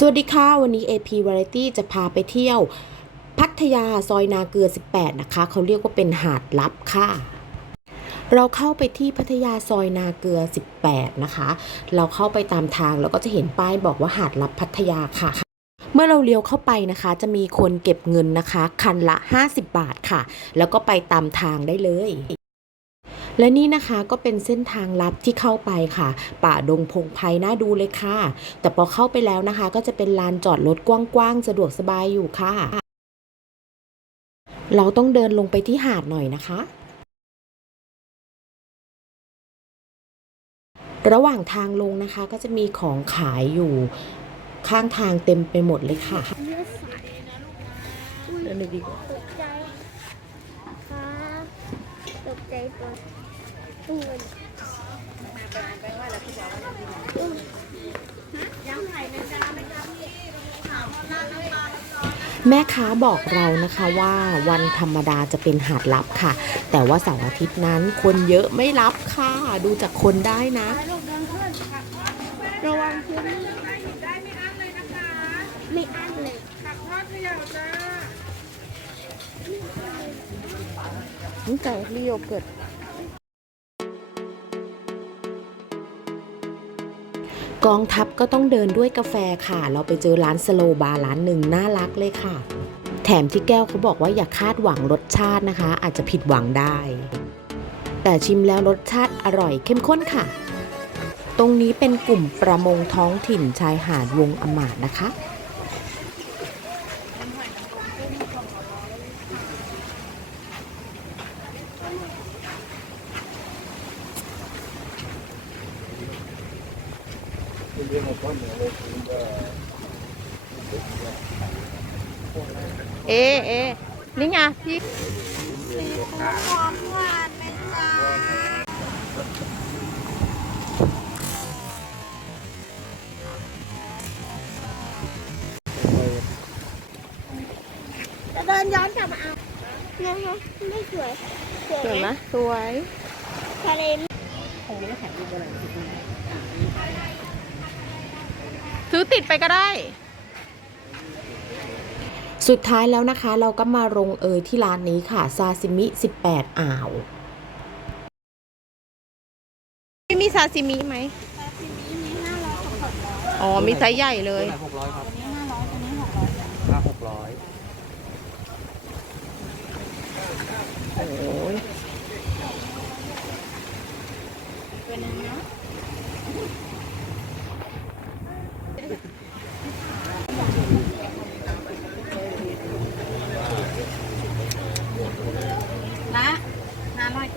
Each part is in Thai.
สวัสดีค่ะ วันนี้ AP Variety จะพาไปเที่ยว พัทยาซอยนาเกลือ 18 นะคะ เขาเรียกว่าเป็นหาดลับค่ะ เราเข้าไปที่พัทยาซอยนาเกลือ 18 นะคะ เราเข้าไปตามทางแล้วก็จะเห็นป้ายบอกว่าหาดลับพัทยาค่ะ เมื่อเราเลี้ยวเข้าไปนะคะ จะมีคนเก็บเงินนะคะ คันละ 50 บาทค่ะ แล้วก็ไปตามทางได้เลย และนี่นะคะก็เป็นเส้นทางลับที่เข้าไปค่ะ ป่าดงพงไพรน่าดูเลยค่ะ แต่พอเข้าไปแล้วนะคะ ก็จะเป็นลานจอดรถกว้างๆสะดวกสบายอยู่ค่ะ เราต้องเดินลงไปที่หาดหน่อยนะคะระหว่างทางลงนะคะก็จะมีของขายอยู่ข้างทางเต็มไปหมดเลยค่ะเลือดใสนะลูกนะอุ้ยเดินดูดีกว่าตกใจครับตกใจตัว ตู้เงินแม่ค้าบอกเรานะคะว่าวันธรรมดาจะเป็นหาดลับค่ะ แต่ว่าเสาร์อาทิตย์นั้นคนเยอะไม่รับค่ะ ดูจากคนได้นะลูกเดินขึ้นระวังพื้นไม่อั้นเลยนี่ไก่เรีโยเกิร์ กองทัพก็ต้องเดินด้วยกาแฟค่ะ เราไปเจอร้านสโลบาร์ร้านหนึ่งน่ารักเลยค่ะ แถมที่แก้วเขาบอกว่าอย่าคาดหวังรสชาตินะคะ อาจจะผิดหวังได้ แต่ชิมแล้วรสชาติอร่อยเข้มข้นค่ะ ตรงนี้เป็นกลุ่มประมงท้องถิ่นชายหาดวงอมาดนะคะ เอ๊ะเอ๊ะนี่ไงพี่ความหวานไหมจ๊ะจะเดินย้อนกลับมาเอานะคะไม่สวยสวยสวยไหไหมมสวยทะเล ซื้อติดไปก็ได้ สุดท้ายแล้วนะคะ เราก็มาลงเอยที่ร้านนี้ค่ะ ซาซิมิ 18 อ่าวพี่มีซาซิมิไหมซาซิมิมีห้าร้อยกับหกร้อยอ๋อ มีไซส์ใหญ่เลยหกร้อยครับตัวนี้ห้าร้อยตัวนี้หกร้อยห้าหกร้อยโอ้ยเป็นยังไงละ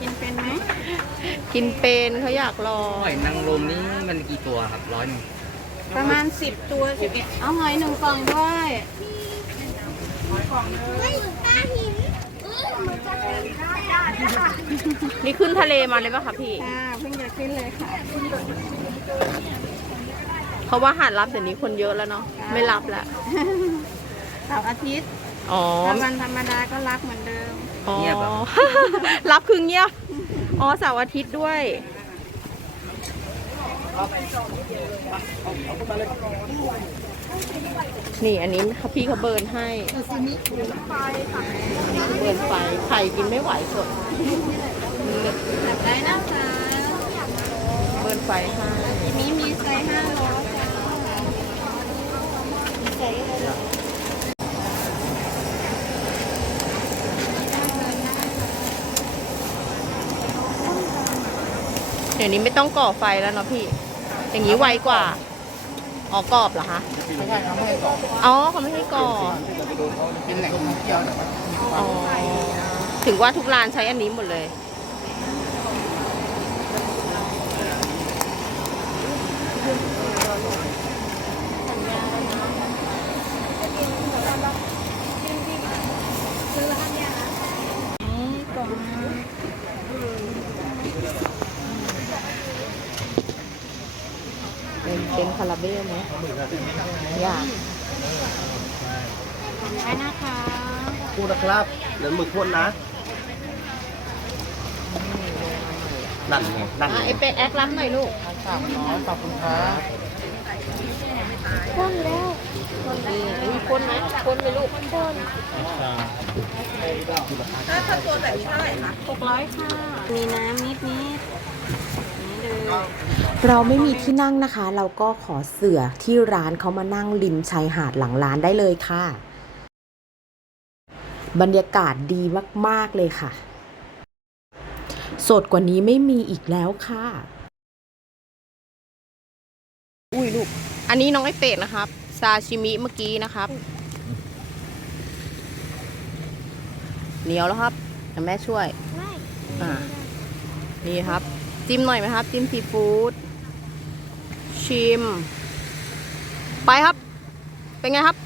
กินเป็นไหมกินเป็นเขาอยากลองหอยนางรมนี่มันกี่ตัวครับร้อยหนึ่งประมาณสิบตัวสิบเอ็ดเอาหอยหนึ่งกล่องด้วยไม่อยู่ใต้หินเออมันจะเป็นได้ได้ค่ะนี่ขึ้นทะเลมาเลยป่ะคะพี่อ่าเพิ่งจะขึ้นเลยค่ะ เขาว่าหาดรับเดี๋ยวนี้คนเยอะแล้วเนาะ ไม่รับละเสาร์อาทิตย์อ๋อ ถ้าวันธรรมดาก็รับเหมือนเดิม อ๋อรับคือเงียบ อ๋อเสาร์อาทิตย์ด้วย นี่อันนี้พี่เขาเบิร์นให้เบิร์นไฟไข่กินไม่ไหวสดแบบได้นะคะเบิร์นไฟให้ทีนี้มีไซส์ห้าร้อยค่ะมีไซส์อะไร เดี๋ยวนี้ไม่ต้องก่อไฟแล้วเนาะพี่ อย่างนี้ไวกว่าอ๋อกรอบเหรอคะ ไม่ใช่ครับไม่ให้ต่ออ๋อเขาไม่ให้ก่อเป็นแหล่งท่องเที่ยวแต่ว่าอ๋อถึงว่าทุกร้านใช้อันนี้หมดเลย เป็นคาราเบลไหมอยากได้นะคะพูดนะครับเดี๋ยวหมึกพ่นนะนั่นไงนั่นอะไงไอเป็ดแอครับหน่อยลูกสามร้อยขอบคุณครับพ่นแล้วนี่มีคนไหมคนไหมลูกพ่นหกร้อยค่ะ มีน้ำนิดนิดนี่ เลยเราไม่มีที่นั่งนะคะ เราก็ขอเสือที่ร้านเขามานั่งริมชายหาดหลังร้านได้เลยค่ะ บรรยากาศดีมาก ๆ เลยค่ะ สดกว่านี้ไม่มีอีกแล้วค่ะ อุ้ยลูก อันนี้น้องไอเป็ดนะครับ ซาชิมิเมื่อกี้นะครับ เหนียวแล้วครับเดี๋ยวแม่ช่วยไม่อ่า นี่ครับ จิ้มหน่อยไหมครับ จิ้มซีฟู้ดชิม ไปครับ เป็นไงครับ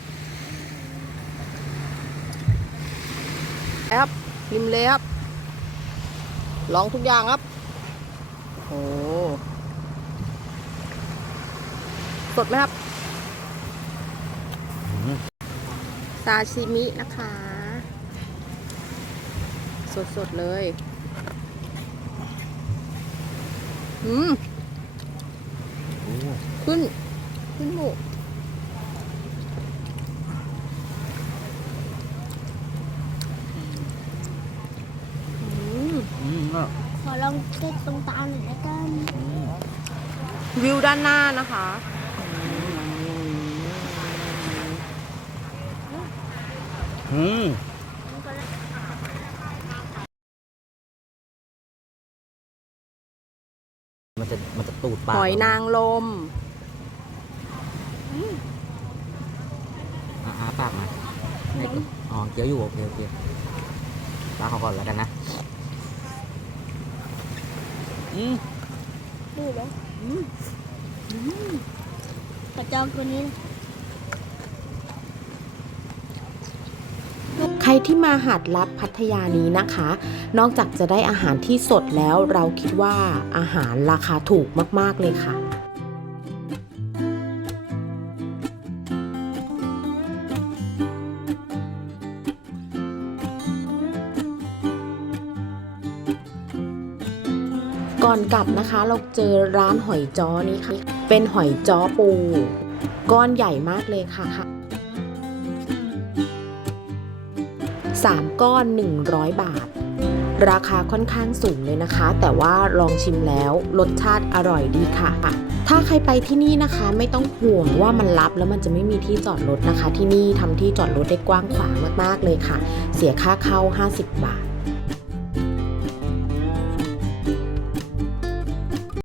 ไปครับริมเลยครับลองทุกอย่างครับโอ้สดไหมครับซาชิมินะคะ สดๆเลย อืมขึ้น ขึ้นหมูอืมอืมก็ขอลองเช็คตรงตาหน่อยแล้วกันวิวด้านหน้านะคะ อืม มันจะมันจะตูดปากหอยนางรมอะอาปากมาให้ก่อนอ๋อเคี้ยวอยู่โอเคโอเคปากเขาก่อนแล้วกันนะอืมดูแล้วกระจองตัวนี้ ใค รที่มาหาดลับพัทยานี้นะคะ นอกจากจะได้อาหารที่สดแล้วเราคิดว่าอาหารราคาถูกมาก ๆ เลยค่ะก่อนกลับนะคะเราเจอร้านหอยจ้อนี้ค่ะ เป็นหอยจ้อปู ก้อนใหญ่มากเลยค่ะค่ะ 3 ก้อน 100 บาท ราคาค่อนข้างสูงเลยนะคะ แต่ว่าลองชิมแล้วรสชาติอร่อยดีค่ะ ถ้าใครไปที่นี่นะคะ ไม่ต้องห่วงว่ามันลับแล้วมันจะไม่มีที่จอดรถนะคะ ที่นี่ทำที่จอดรถได้กว้างขวางมากๆเลยค่ะ เสียค่าเข้า 50 บาท